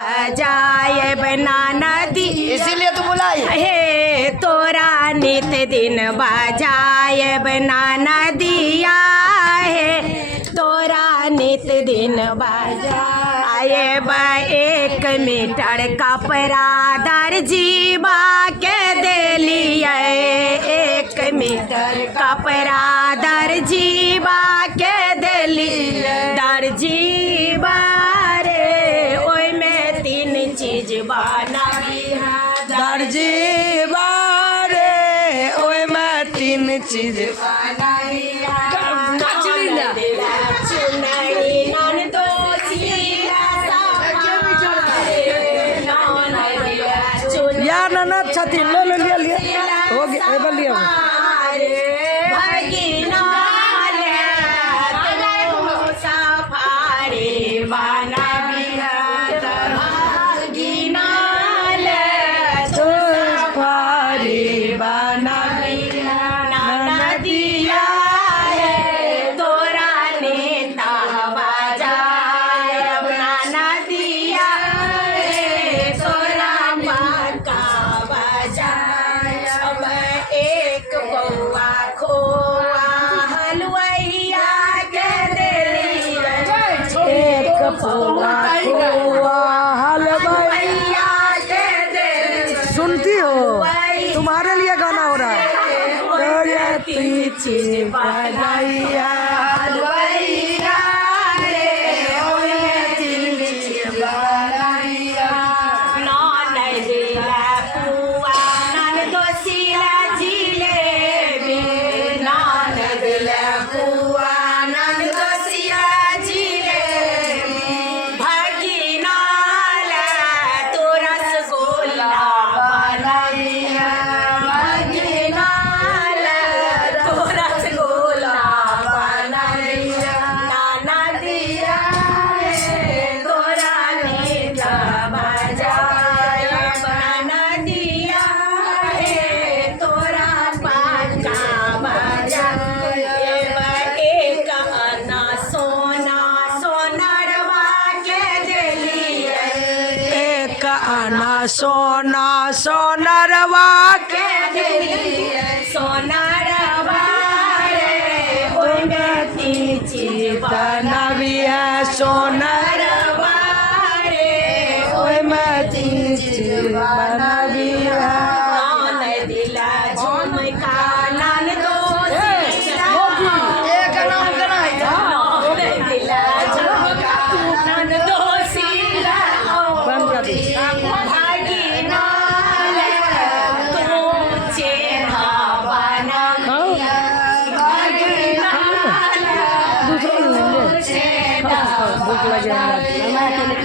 जाए बना नदी इसीलिए तो बुलाई हे तोरा नित दिन बजाए बना नदिया है तोरा नित दिन बजाए बा 1 मीटर कपड़ा दर्जीबा के दिलिए 1 मीटर कपड़ा दर्जीबा के दिलिए दर्जीबा चीज बनावी दर्जी बारे ओए मैं 3 चीज यार ना छती लो लिया हो गया एबर लिया सुनती हो तुम्हारे लिए गाना हो रहा है पीछे बधाइया सोना सोनरवा के दिलिए सोनरवा रे ओए में 3 चीज बनावी है सोनरवा रे ओए में 3 चीज बनावी है दिला झुमका नन दो एक नाम करना है दिला झुमका नन दो सीला बंद कर दे भूख लग रहा है